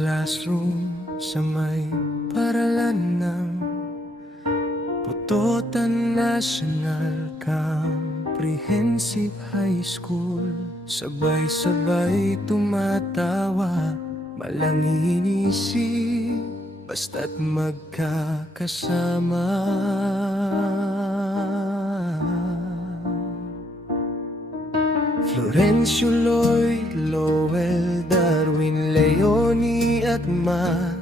classroom sa may paralan ng Putotan National Comprehensive High School. Sabay-sabay tumatawa, malanginisip, basta't magkakasama. Florencio, Lloyd, Lowell, Darwin, Leonie at Mac,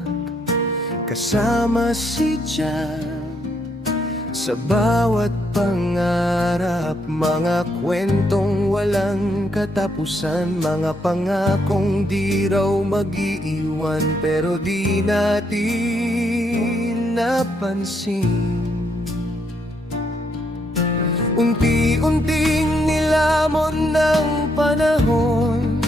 kasama si Jack sa bawat pangarap. Mga kwentong walang katapusan, mga pangakong di raw mag-iiwan, pero di natin napansin. Unti-unting nilamon ng panahon,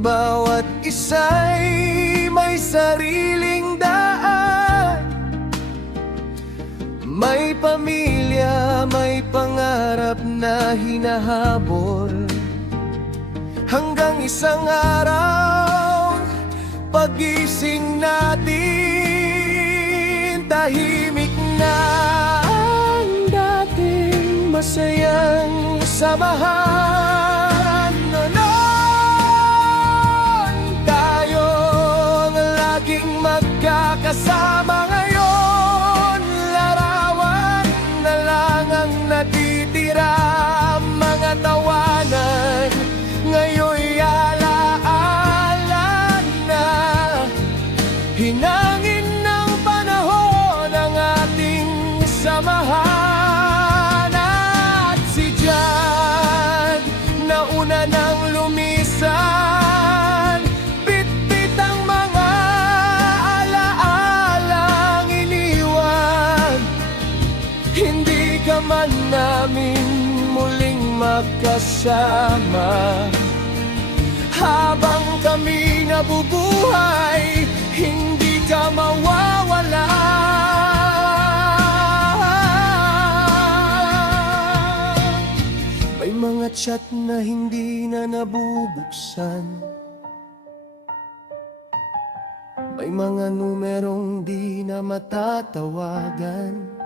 bawat isa'y may sariling daan. May pamilya, may pangarap na hinahabol, hanggang isang araw, pagising natin, tahimik na ang dating masayang samahan. Noon tayong laging magkakasama, ngayon larawan na lang ang natitira. Mga tawanan ngayon'y alaala na, hinangin ng panahon ang ating samahan. At si John, nauna nang lumisan, bit-bit ang mga alaalang iniwan. Hindi ka man namin muling magkasama, habang kami nabubuhay, hindi ka mawawala. May mga chat na hindi na nabubuksan, may mga numerong di na matatawagan.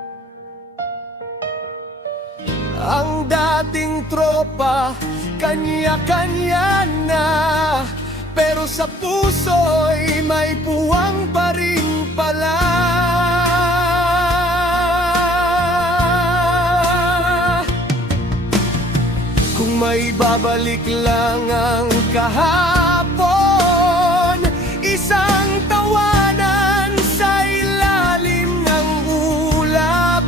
Ang dating tropa, kanya-kanya na, pero sa puso'y may puwang pa rin pala. Kung may babalik lang ang kahapon, isang tawanan sa ilalim ng ulap,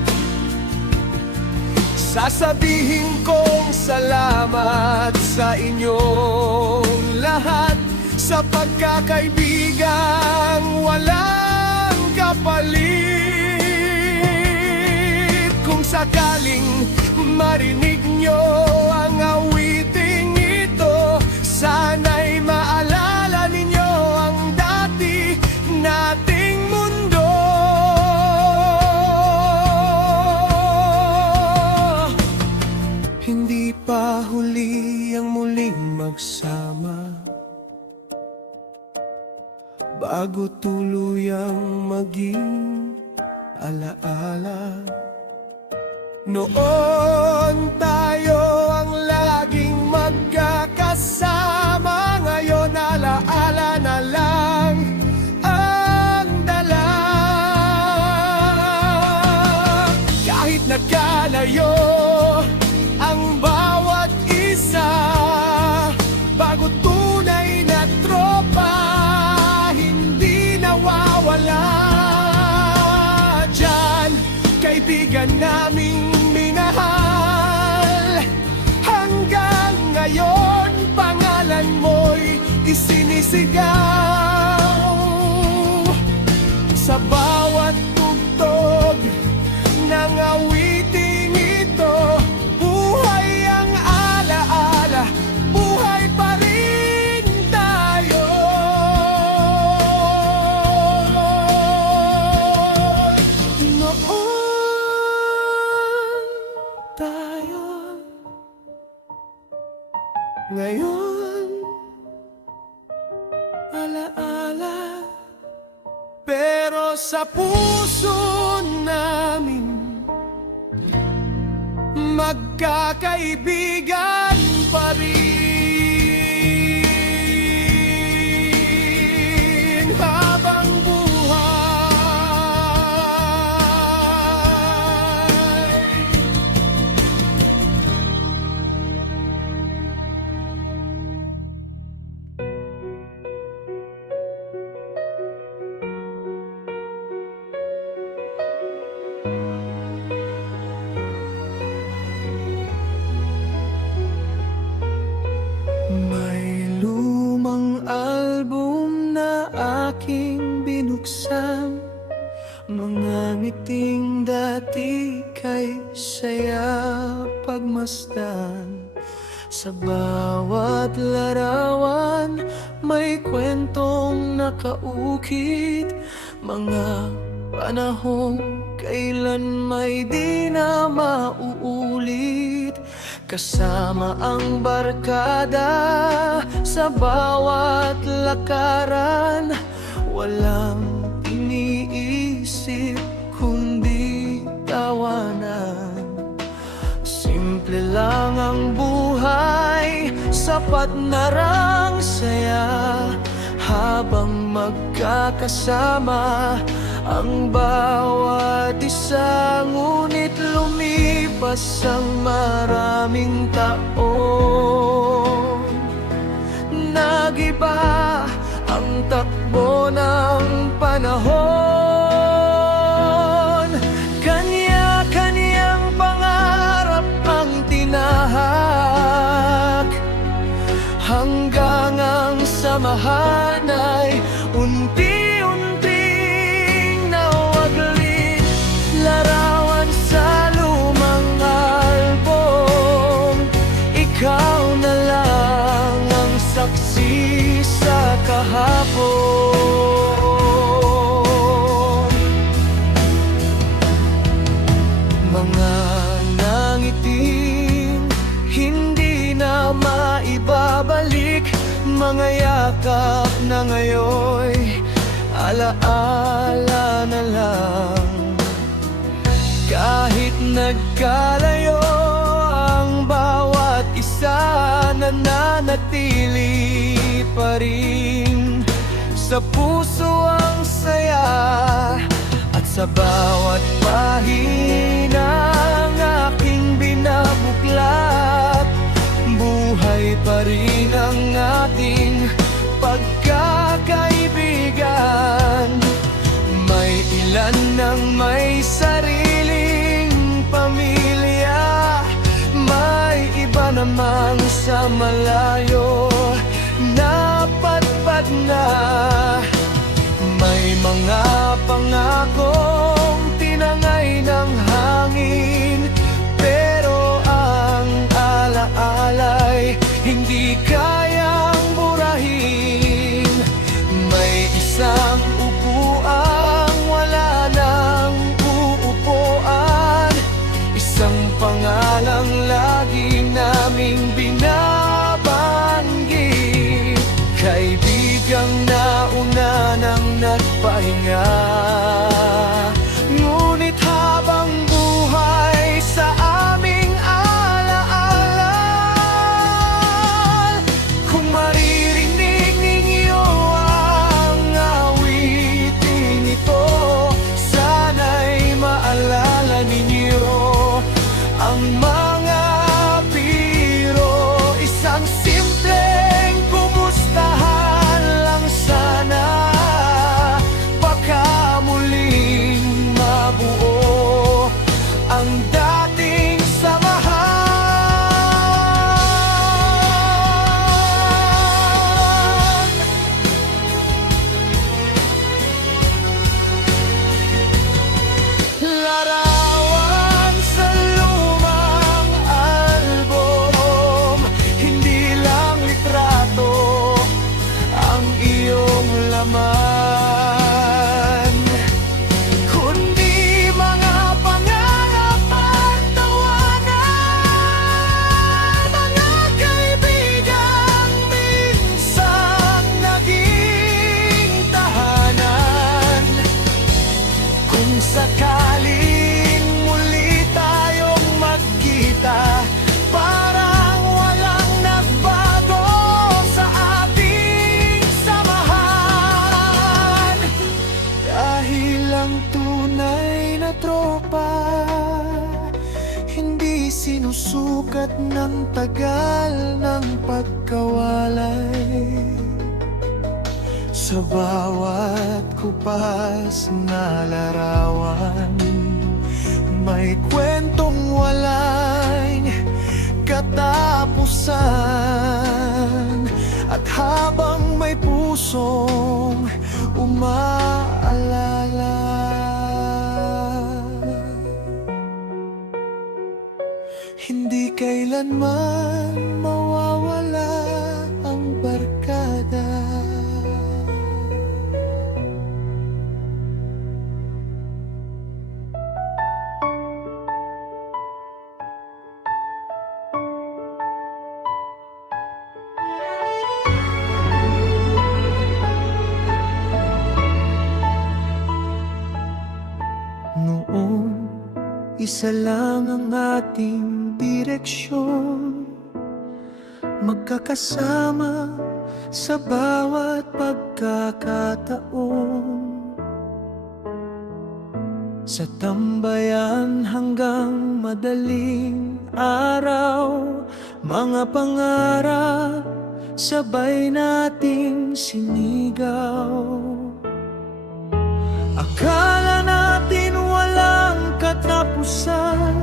sasabihin kong salamat sa inyong lahat, sa pagkakaibigang walang kapalit. Kung sakaling marinig nyo ang awiting ito, sana'y maalala ninyo ang dati nating mundo. Hindi pa huli ang muling magsama, bago tuluyang maging alaala. Noon tayo ang laging magkakasama, ngayon alaala na lang ang dala. Kahit nagkalayo ang bawat isa, bago tunay na tropa, hindi nawawala. Diyan, kaibigan naming minahal, hanggang ngayon pangalan mo'y isinisigaw. Sa bawat tugtog ng awiting ito, buhay ang alaala, buhay pa rin tayo. Noon tayo, ngayon alaala. alaala, pero sa puso namin magkakaibigan pa rin habang buhay. May lumang album na aking binuksan, mga ngiting dati kay saya pagmasdan. Sa bawat larawan may kwentong nakaukit, mga panahong kailan may di na mauulit. Kasama ang barkada sa bawat lakaran, walang iniisip kundi tawanan. Simple lang ang buhay, sapat na rang saya, habang magkakasama ang bawat isa. Ngunit lumipas ang maraming taon, nagiba ang takbo ng panahon. Kanya-kanyang pangarap ang tinahak, hanggang ang samahan ay unti-unting nawaglit. Larawan sa lumang album, ikaw na lang ang saksi sa kahapon. Mga nangiting hindi na maibabalik, mga yakap na ngayoy alaala na lang. Kahit nagkalayo ang bawat isa, nananatili pa rin sa puso ang saya. At sa bawat pahina ng aking binabuklat, buhay pa rin ang ating pagkakaibigan. May ilan nang may sariling pamilya, may iba namang sa malayo napadpad na. May mga pangakong tinangay ng hangin, pero ang alaala'y hindi kayang burahin. May isang upuan, wala nang uupuan, isang pangalang lagi naming binabanggit. Kaibigang nauna nang nagpahinga, ngunit habang buhay sa aming alaala. Kung maririnig ninyo ang awitin ito, sana'y maalala ninyo ang mga biro. Isang simpleng kumustahan lang sana, baka sakaling muli tayong magkita, parang walang nagbago sa ating samahan. Dahil ang tunay na tropa hindi sinusukat ng tagal ng pagkawalay. Sa bawat kupas na larawan, may kwentong walang katapusan. At habang may pusong umaalala, hindi kailanman mawawala ang barkada. Noon, isa lang ang ating direksyon, magkakasama sa bawat pagkakataon. Sa tambayan hanggang madaling araw, mga pangarap sabay nating sinigaw. Akala natin walang katapusan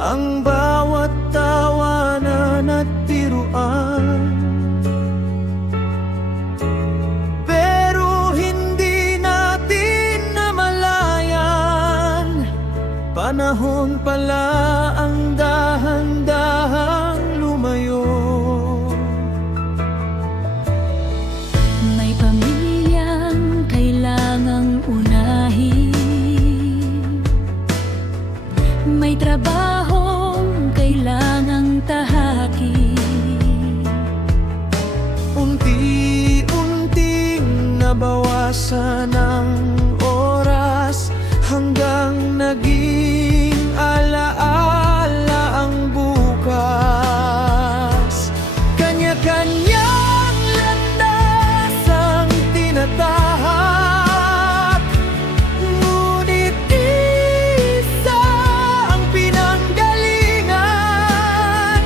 ang bawat tawanan at biruan, pero hindi natin namalayan, panahon pala ang dahan-dahang lumayo. May pamilyang kailangang unahin, may trabahong kailangang tahakin. Unti-unting nabawasan ang oras hanggang naging alaala ang bukas. Kanya-kanyang landas ang tinatahak, ngunit isa ang pinanggalingan.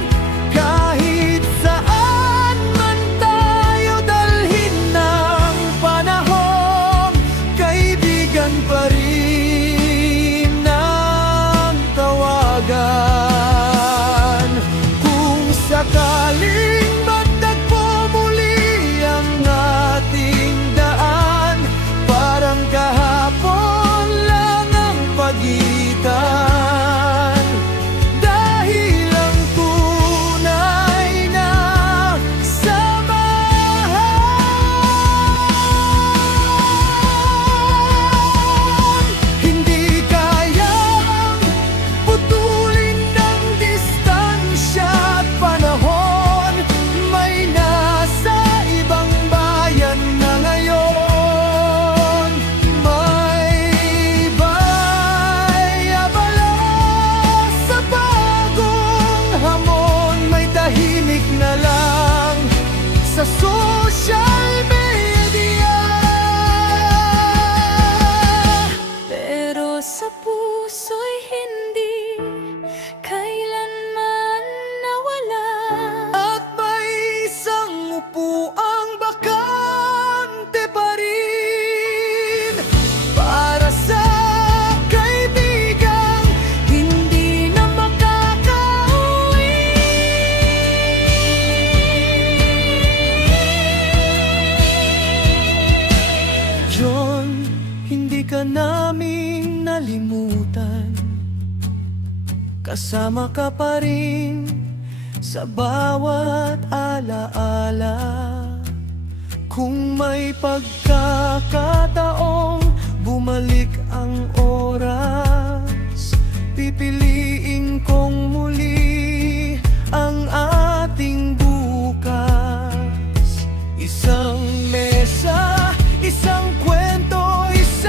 Kahit saan man tayo dalhin ng panahon, kaibigan pa rin ang tawagan. Kung sakaling magtagpo muli ang ating daan, parang kahapon lang ang pagitan. Dahil ang tunay na samahan, hindi kayang putulin ng distansya at panahon. May nasa ibang bayan na ngayon, may bayabala sa bagong hamon. May tahimik na lang sa social media, Pero sa puso'y hindi kailanman nawala. at may isang upuang bakante pa rin para sa kaibigang hindi na makakauwi. John, hindi ka namin nalimutan, kasama ka pa rin sa bawat alaala. Kung may pagkakataong bumalik ang oras, pipiliin kong muli ang ating bukas. Isang mesa, isang kwento, isang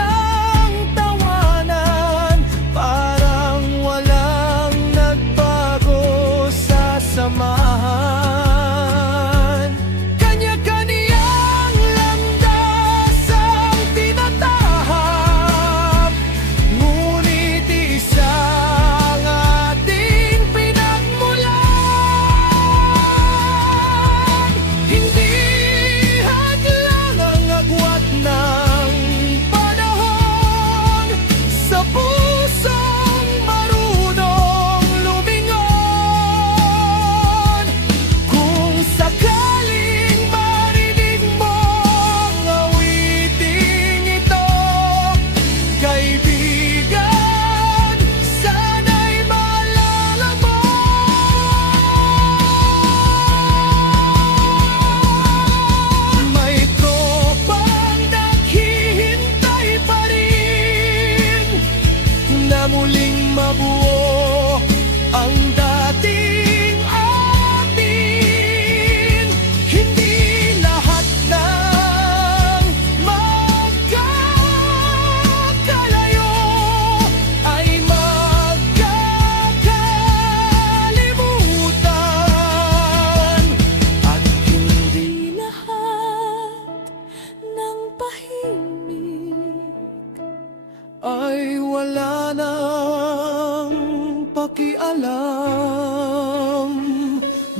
ay wala nang pakialam.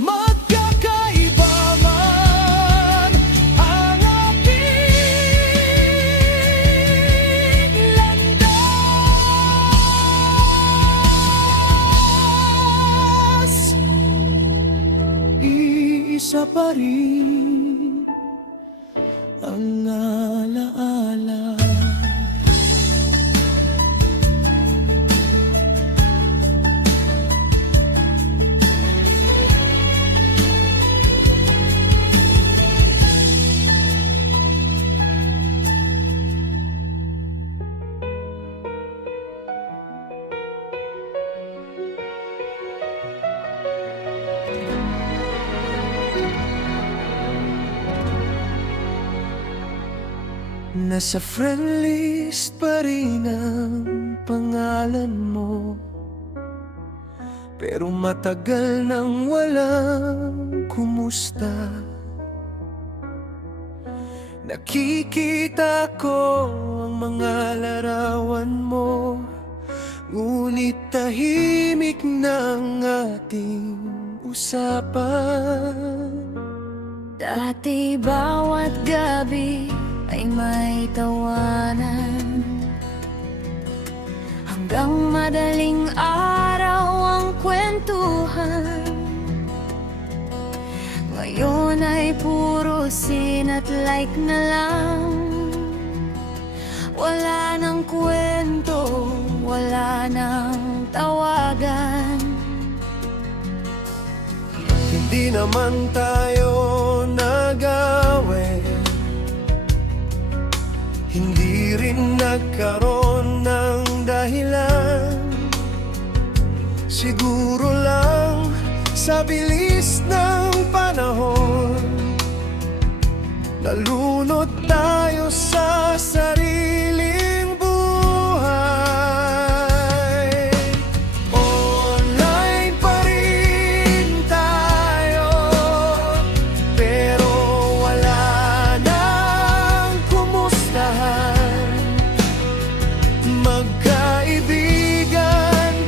Magkakaiba man ang ating landas, iisa pa rin ang alaala. Nasa friend list pa rin ang pangalan mo, pero matagal nang walang kumusta. Nakikita ko ang mga larawan mo, ngunit tahimik ng ating usapan. Dati bawat gabi ay may tawanan, hanggang madaling araw ang kwentuhan. Ngayon ay puro scene at like na lang. Wala nang kwento, wala nang tawagan. Hindi naman tayo nag-away, hindi rin nagkaroon ng dahilan. Siguro lang sa bilis ng panahon, nalunod tayo sa sariling buhay. Online pa rin tayo, pero wala nang kumustahan. Magkaibigan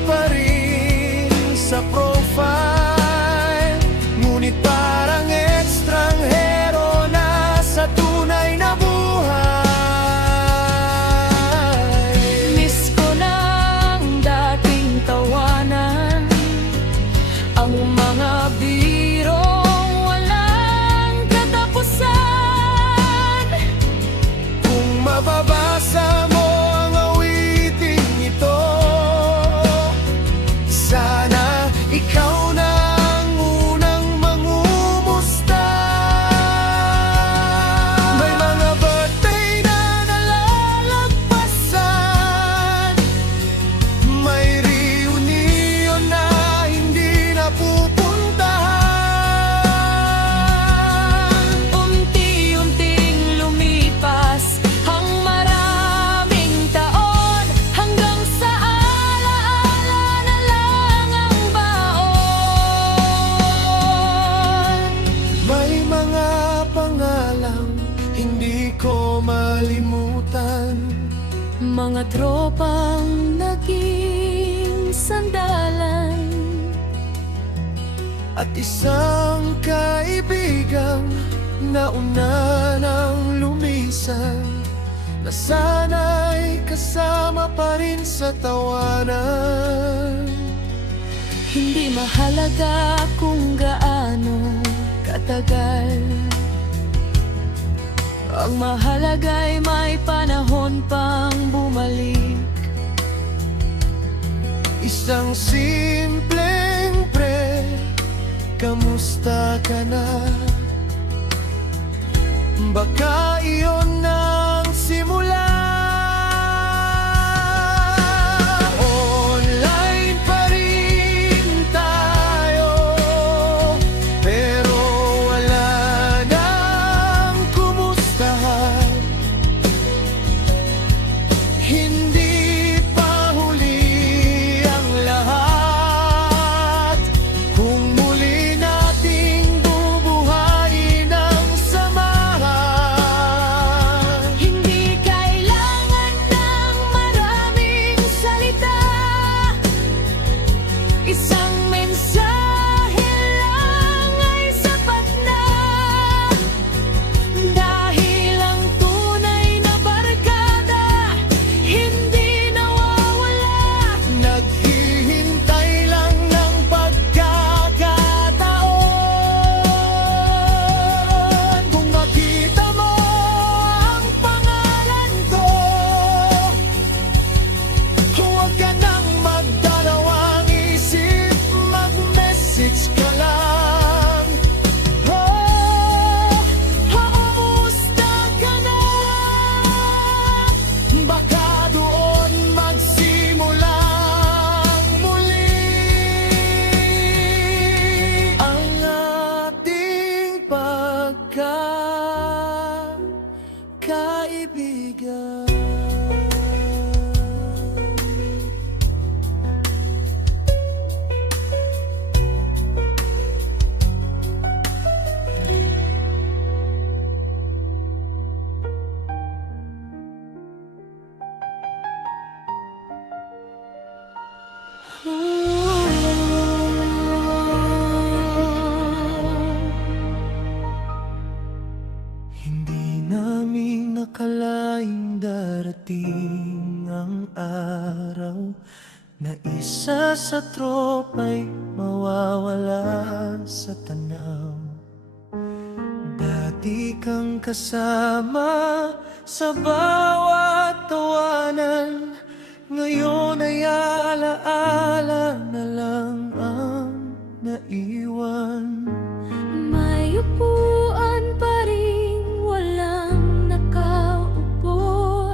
pa rin sa profile, ngunit parang ekstranghero na sa tunay na buhay. Miss ko ng dating tawanan, ang mga birong walang katapusan. Kung mababasa mo ang awiting ito, sana ikaw na ang unang mangumusta. May mga birthday na nalalagpasan, may reunion na hindi napupuntahan. Unti-unting lumipas ang maraming taon, hanggang sa alaala na lang ang baon. May mga pangalang hindi ko malimutan, Mga tropang naging sandalan, at isang kaibigang nauna nang lumisan, na sana'y kasama pa rin sa tawanan. hindi mahalaga kung gaano katagal. Ang mahalaga'y may panahon pang bumalik. Isang simpleng kamusta ka na? Baka iyon ang simula. Online pa rin tayo, pero wala nang kumustahan. Hindi pa huli ang lahat kung muli nating bubuhayin ang samahan. kaibigan. Hindi namin nakalaing darating ang araw na isa sa tropa'y mawawala sa tanaw. Dati kang kasama sa bawat tawanan, ngayon ay alaala na lang ang naiwan. May upuan pa rin walang nakaupo,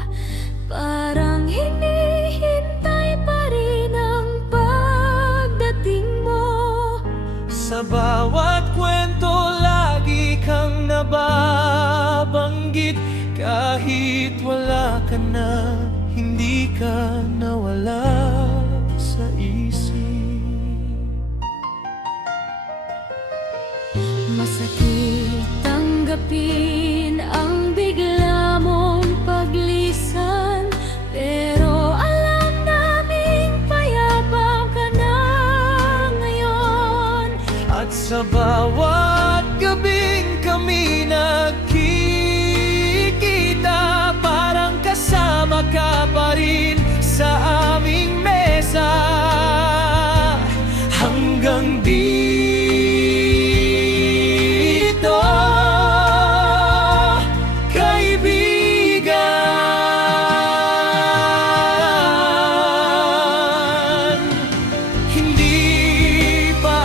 parang hinihintay pa rin ang pagdating mo. Sa bawat kwento lagi kang nababanggit, kahit wala ka na, hindi ka nawala sa isip. Masakit tanggapin ang bigla mong paglisan, pero alam naming payapa ka na ngayon. At sa bawat gabing kami nagkikita, parang kasama ka pa rin sa aming mesa. Hanggang dito, kaibigan. Hindi pa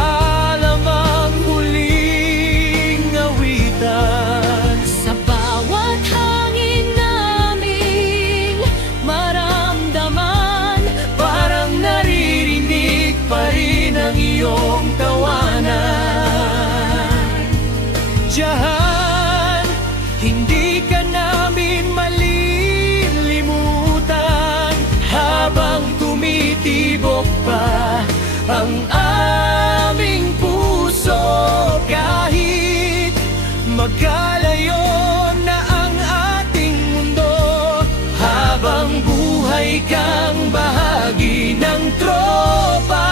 alam ang huling awitan. Sa bawat hangin naming maramdaman, Parang naririnig pa rin ang iyong tawanan. Diyan, hindi ka namin malilimutan, habang tumitibok pa ang aming puso. Kahit magkalayo na ang ating mundo, habang buhay kang bahagi ng tropa.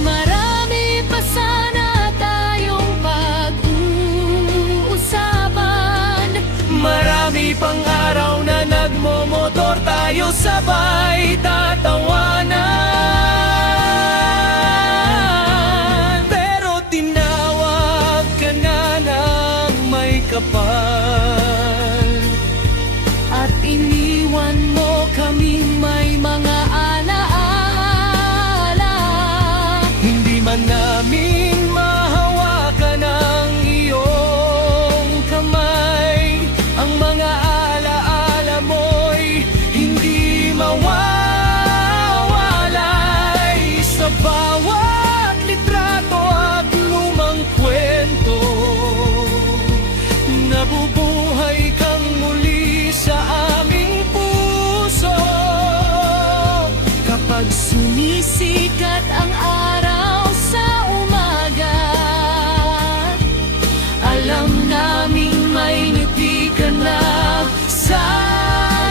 marami pa sana tayong pag-uusapan. Marami pang araw na nagmomotor tayo sabay tatawanan. Pero tinawag ka na ng may kapal, At iniwan mo kaming may mga alaala. hindi man namin mahawakan ang iyong kamay. Ang mga alaala mo'y hindi mawawalay. Sa bawat litrato at lumang kwento, nabubuhay kang muli sa aming puso. Kapag Sumisikat ang araw sa umaga, alam naming may ngiti ka na sa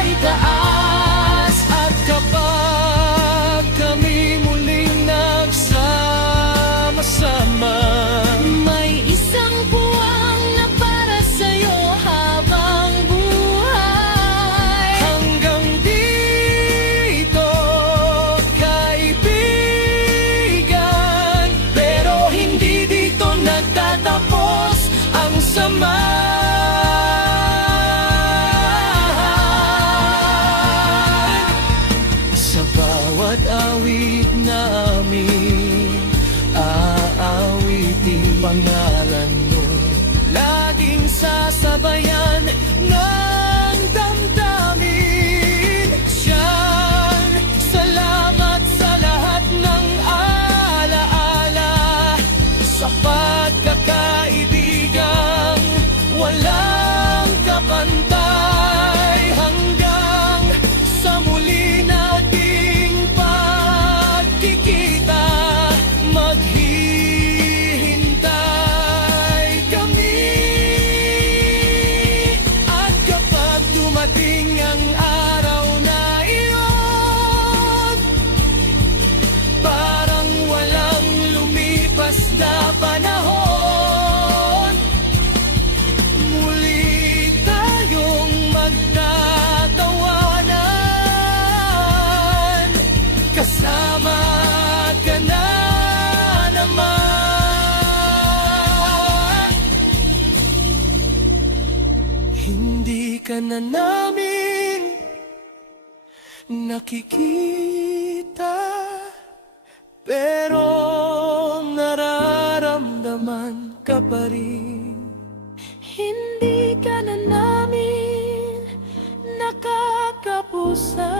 itaas. At kapag kami muling nagsama-sama, may isang buwang na para sa'yo habang buhay. hanggang dito, kaibigan. Pero hindi dito nagtatapos ang samahan. Sa bawat awit namin, aawiting pangalan mo. Laging sasabayan ng damdamin. Diyan, salamat sa lahat ng alaala, sa pagkakaibigang walang kapatid. Hindi ka na namin nakikita, pero nararamdaman ka pa rin. Hindi ka na namin nakakapusa,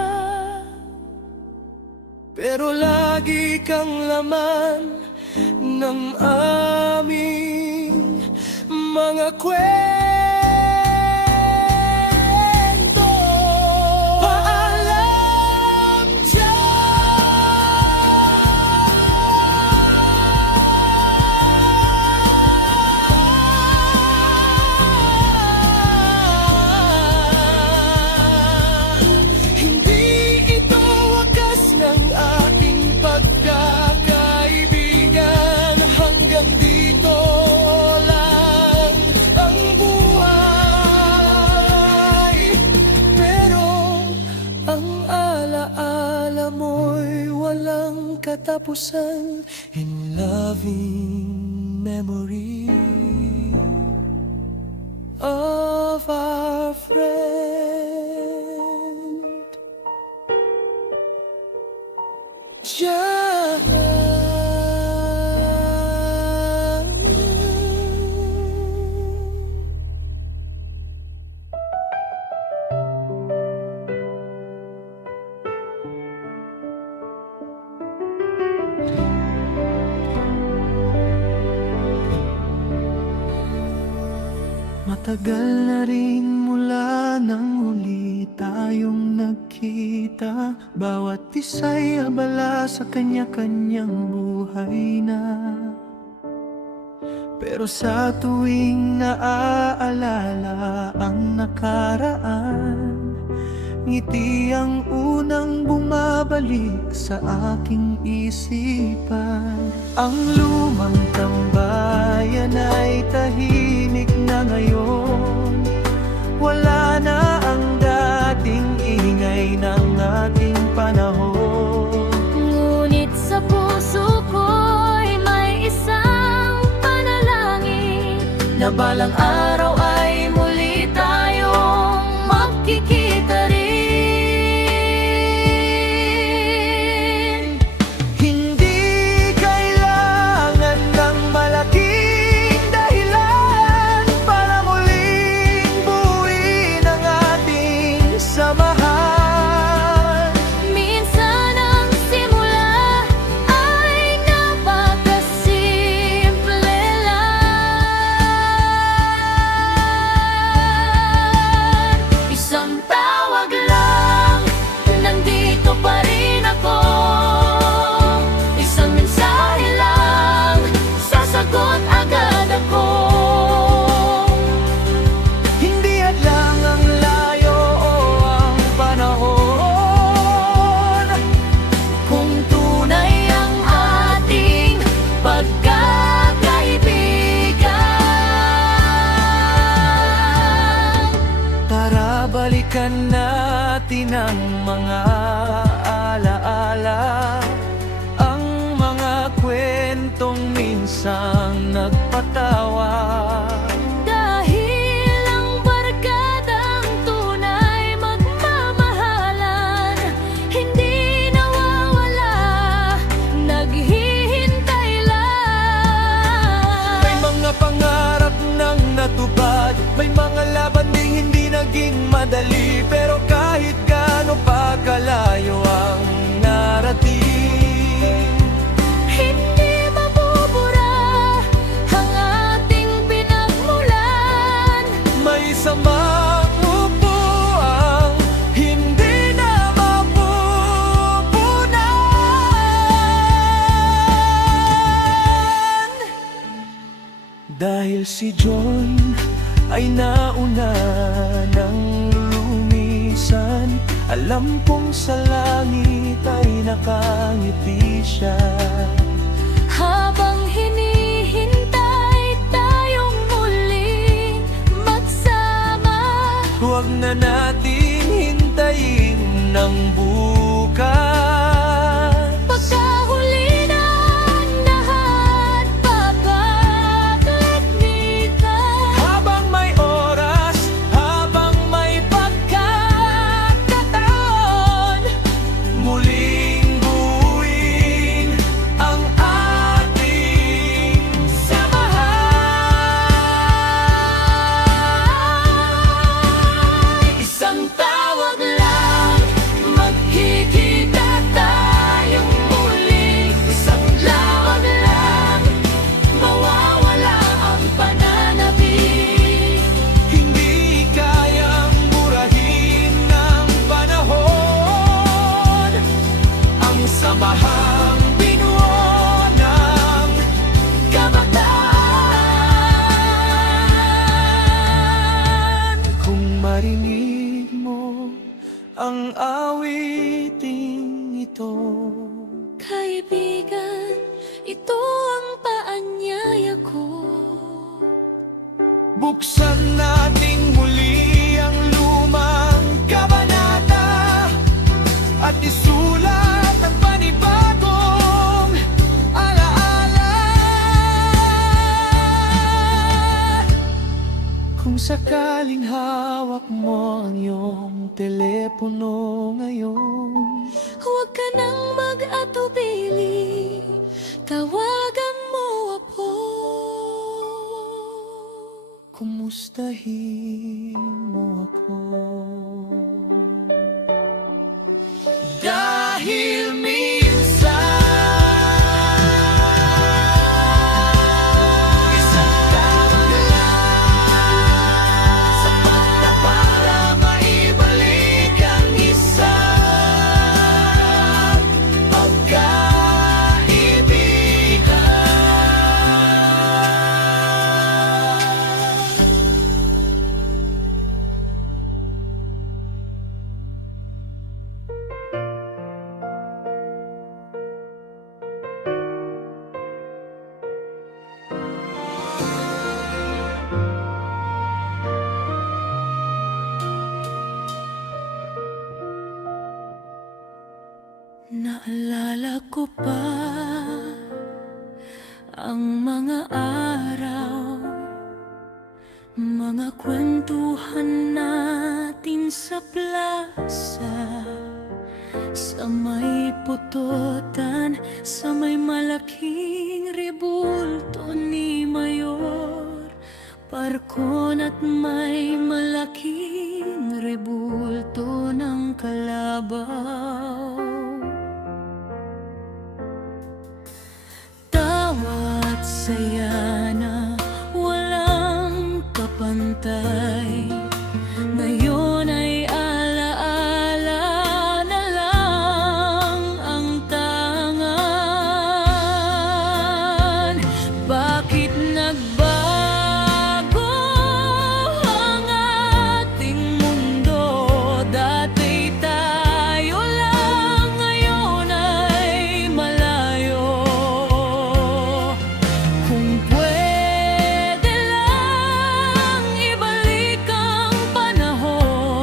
pero lagi kang laman ng aming mga kwento. Paalam dyan. Hindi ito wakas ng ating pagkakaibigan. Hanggang dito lang ang buhay, pero ang alaala mo'y walang katapusan. In loving memory of our friend John. Matagal na rin mula nang huli tayong nagkita. Bawat isa'y abala sa kanya-kanyang buhay na. Pero sa tuwing naaalala ang nakaraan, ngiti ang unang bumabalik sa aking isipan. Ang lumang tambayan ay tahimik na ngayon. Wala na ang dating ingay ng ating panahon. ngunit sa puso ko'y may isang panalangin Na balang araw ay muli tayong magkikita rin. Hindi kailangan ng malaking dahilan para muling buuin ang ating samahan. Minsan ang simula ay napakasimple lang. Isang tawag lang, nandito pa rin ako. Isang mensahe lang, sasagot agad ako. Hindi hadlang ang layo o ang panahon, Kung tunay ang ating pagkakaibigan, tara balikan natin ang mga alaala, ang mga kwentong minsang nagpatawa. dahil ang barkadang tunay magmamahalan, hindi nawawala, naghihintay lang. May mga pangarap nang natupad, may mga laban ding hindi naging madali, pero kahit gaano pa kalayo ang narating, Hindi mabubura ang ating pinagmulan. may samang upuang hindi na mapupunan. Dahil si John ay nauna ng lumisan, alam kong sa langit ay nakangiti siya. Habang hinihintay tayong muling magsama, Huwag na natin hintayin ng bukas. pagkahuli ng lahat, papagalitan. Habang may oras, habang ang awiting ito. Kaibigan, ito ang paanyaya ko. Buksan nating muli ang lumang kabanata at isulat ang panibagong alaala. Kung sakaling hawak mo ang iyong telepono ngayon, Huwag ka nang mag-atubili, tawagan mo ako. kumustahin mo ako. Dahil minsan isang tawag lang sapat na para maibalik ang isang pagkaibigan. Naalala ko pa ang mga araw, mga kwentuhan natin sa plaza, sa may putotan, sa may malaking rebulto ni Mayor Parkon at may malaking rebulto ng kalabaw. Tawa't saya na walang kapantay, ngayon ay alaala na lang ang tangan. Bakit nagbago ang ating mundo? Dati tayo lang, ngayon ay malayo. Kung pwede lang ibalik ang panahon,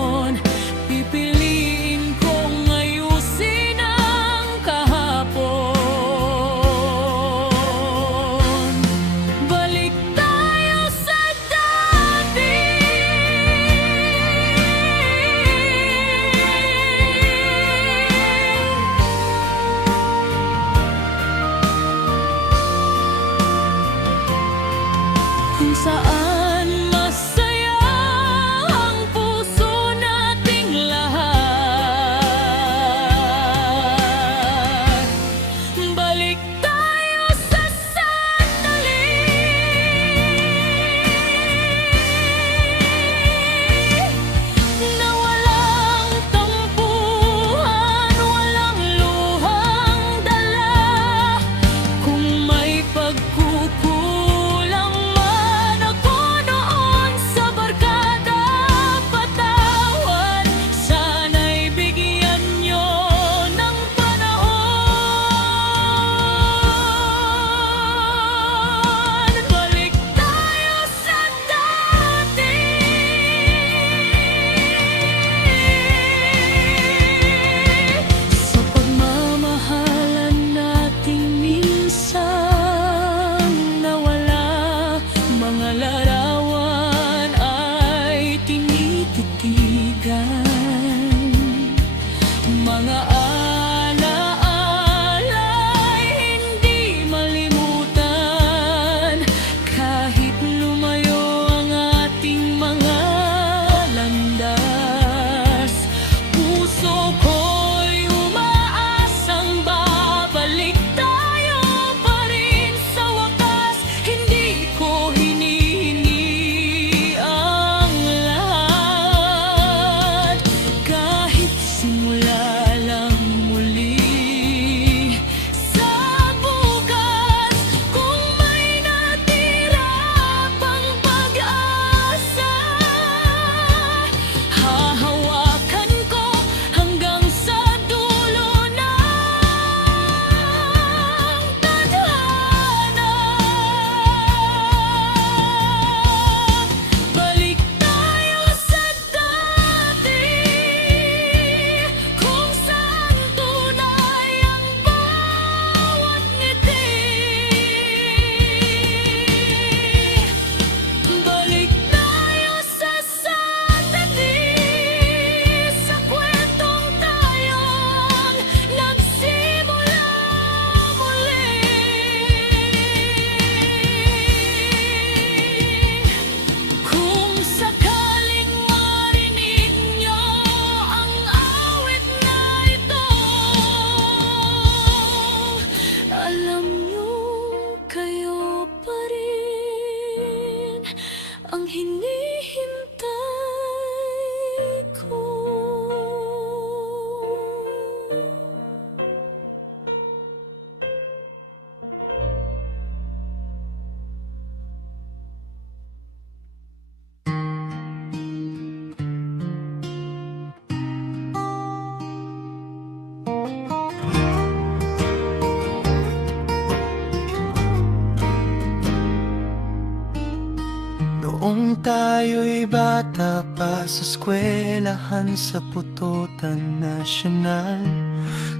tayo'y bata pa sa eskwelahan sa Pututan National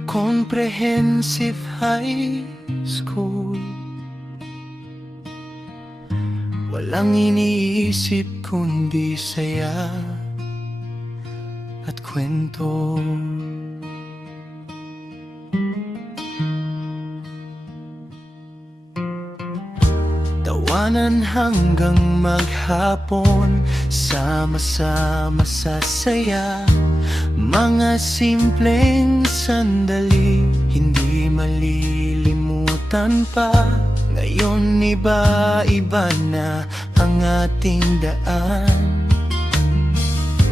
Comprehensive High School. Walang iniisip kundi saya at kwento. Tawanan hanggang maghapon, sama-sama sa saya. Mga simpleng sandali, hindi malilimutan pa. Ngayon iba-iba na ang ating daan.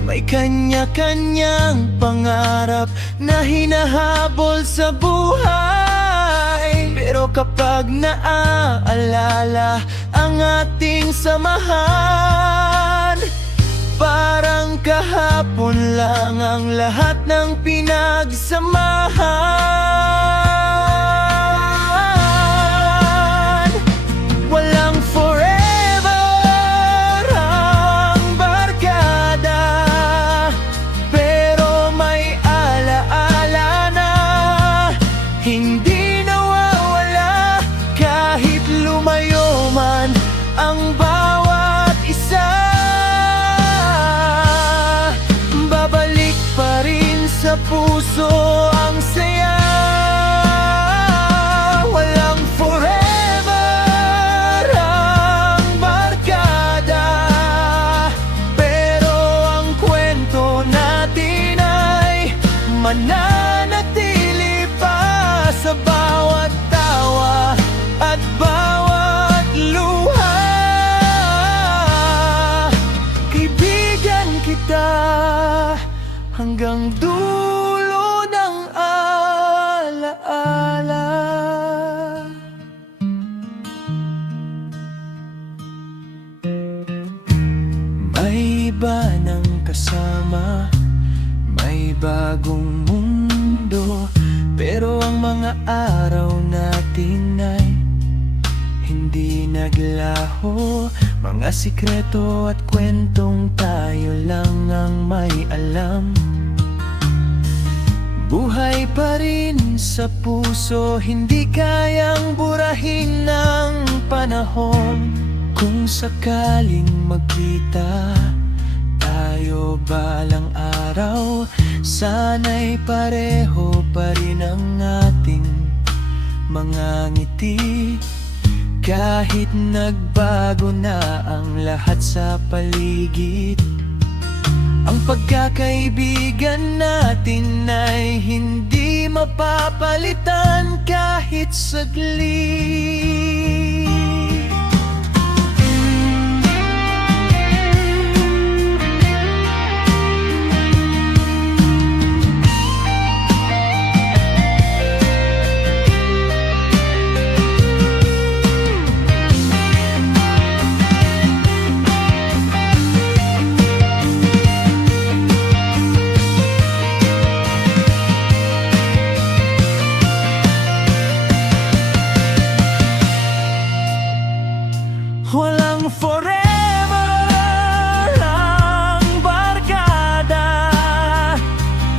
May kanya-kanyang pangarap na hinahabol sa buhay. Pero kapag naaalala ang ating samahan, parang kahapon lang ang lahat ng pinagsamahan. Walang forever ang barkada, pero may alaala na hindi nawawala. Kahit lumayo man ang bawat isa, babalik pa rin sa puso ang saya. Walang forever ang barkada, pero ang kwento natin ay mananatili pa sa bawat tawa at bawat luha. Kaibigan kita hanggang dulo ng alaala. May iba ng kasama, may bagong mundo, pero ang mga araw natin ay hindi naglaho. Mga sikreto at kwentong tayo lang ang may alam. Buhay pa rin sa puso, hindi kayang burahin ng panahon. Kung sakaling magkita tayo balang araw, sana'y pareho pa rin ang ating mga ngiti. Kahit nagbago na ang lahat sa paligid, ang pagkakaibigan natin ay hindi mapapalitan kahit saglit. Walang forever ang barkada,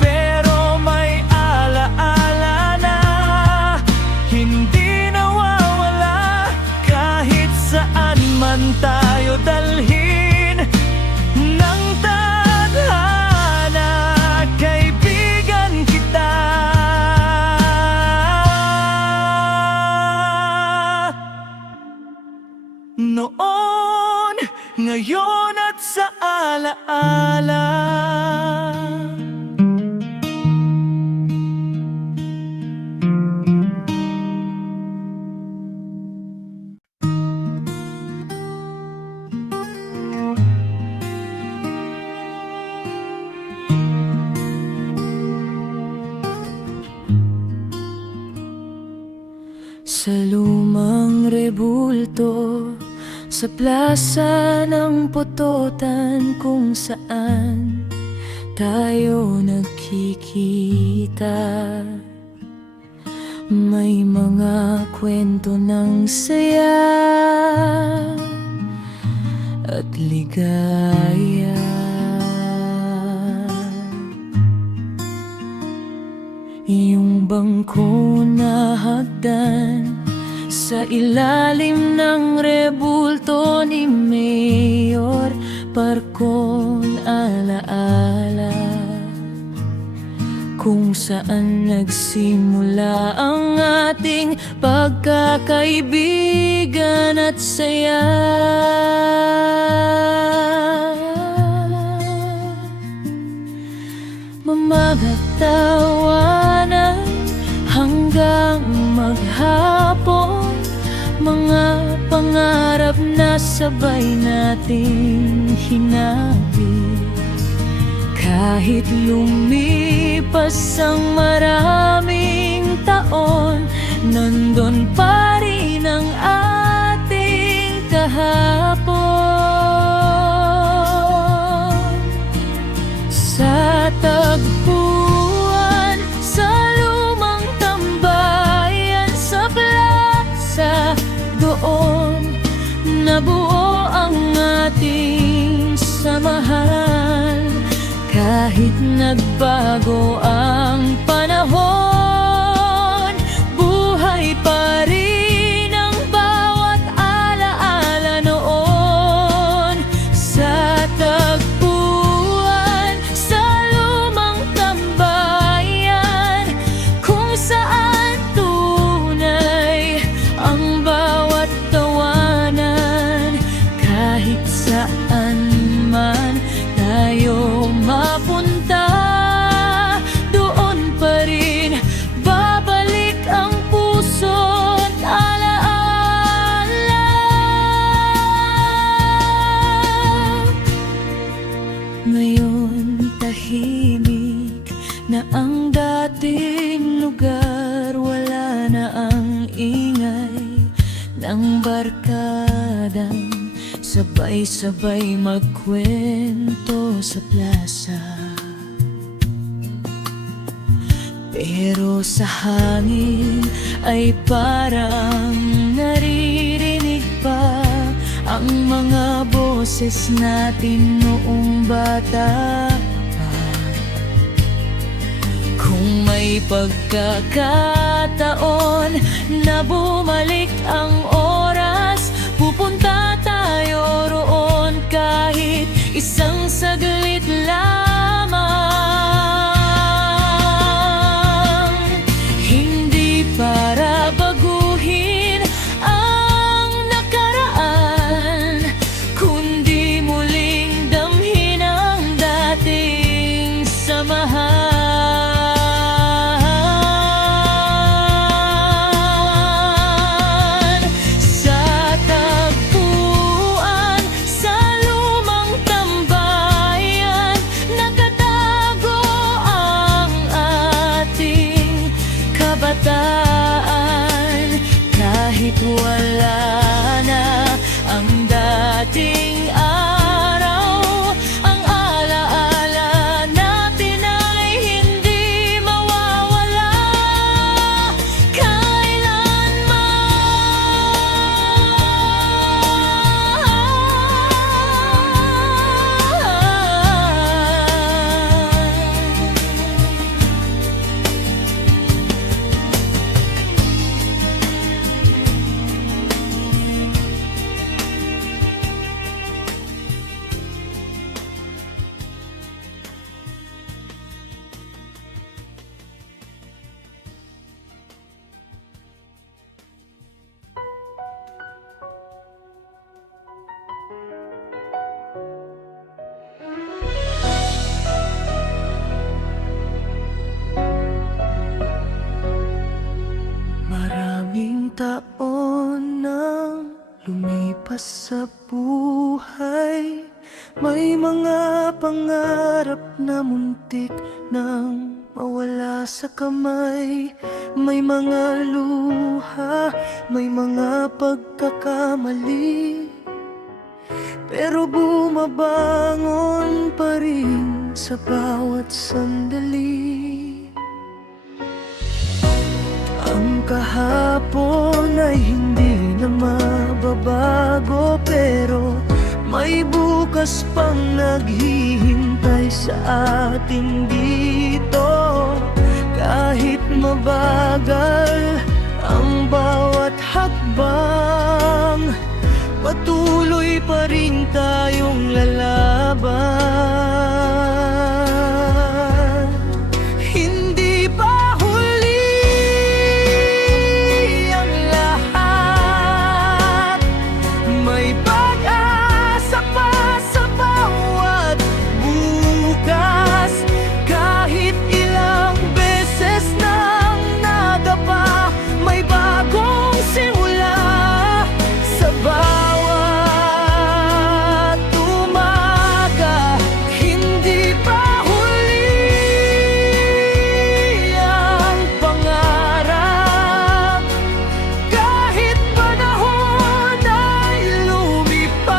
pero may alaala na hindi nawawala. Kahit saan man tayo dalhin ng tadhana, kaibigan kita. Noon, ngayon at sa alaala. Sa lumang rebulto, sa plaza ng Pututan, kung saan tayo nagkikita, may mga kwento ng saya at ligaya. Iyong bangko na hagdan sa ilalim ng rebulto ni Mayor Parkon, alaala kung saan nagsimula ang ating pagkakaibigan at saya. Mamagatawanan hanggang maghapon, mga pangarap na sabay nating hinabi. Kahit lumipas ang maraming taon, nandun pa rin ang ating kahapon. Sa tagpuan, sa lumang tambayan, sa plaza, doon nabuo ang ating samahan. Kahit nagbago ang panahon, buhay pa rin ang bawat alaala noon. Sa tagpuan, sa lumang tambayan, kung saan tunay ang bawat tawanan. Kahit saan man tayo mapunta, doon pa rin babalik ang puso't alaala. Ngayon tahimik na ang dating lugar, wala na ang ingay ng barkadang sabay-sabay magkwento sa plaza. Pero sa hangin ay parang naririnig pa ang mga boses natin noong bata pa. Kung may pagkakataon na bumalik ang oras, pupunta tayo roon kahit isang saglit lamang. Hindi para baguhin ang nakaraan, kundi muling damhin ang dating samahan. Kahit wala na ang dating araw, ang alaala natin ay hindi mawawala Maraming taon nang lumipas sa buhay, may mga pangarap na muntik nang mawala sa kamay. May mga luha, may mga pagkakamali, pero bumabangon pa rin sa bawat sandali. Ang kahapon ay hindi na mababago, pero may May bukas pang naghihintay sa atin dito. Kahit mabagal ang bawat hakbang, patuloy pa rin tayong lalaban. Hindi pa huli ang lahat, may pag-asa pa sa bawat bukas. Kahit ilang beses nang nadapa, may bagong simula sa bawat umaga. Hindi pa huli ang pangarap, kahit panahon ay lumipad.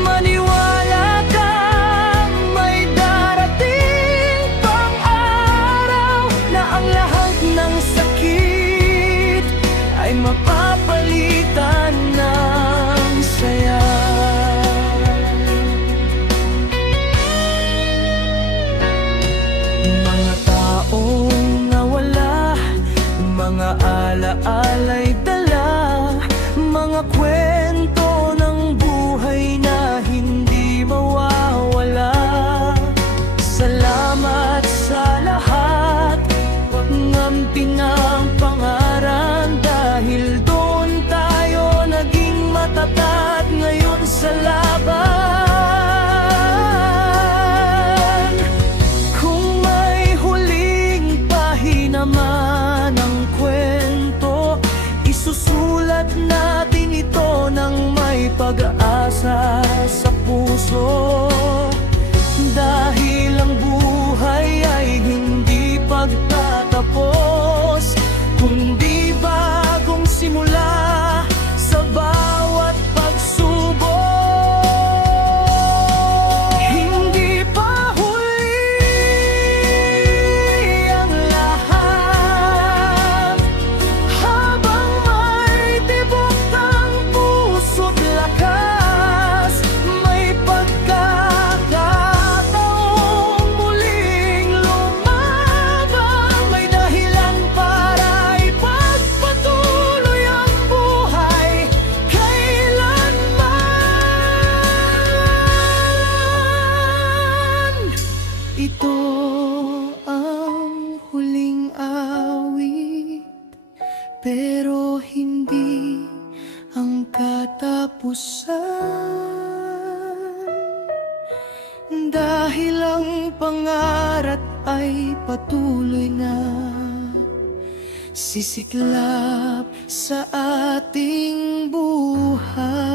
Maniwala kang may darating pang araw na ang lahat ng sakit ay mapapalitan ng saya. Mga taong nawala, mga alaala'y dala, mga kwento ng buhay na hindi mawawala. Salamat sa lahat, ngampi ng pangaran, dahil doon tayo naging matatag ngayon sa laban. Kung may huling pahina man ang kwento, isusulat natin ito ng may pag-asa sa puso. Dahil ang buhay ay hindi pagtatapos, kundi bagong simula sa bawat pagsubok. Hindi pa huli ang lahat, habang may tibok ang puso't lakas, may pagkakataong muling lumaban. May dahilan para ipagpatuloy ang buhay kailanman. Ito ang huling awit, pero hindi ang katapusan. Dahil ang pangarap ay patuloy na sisiklab sa ating buhay.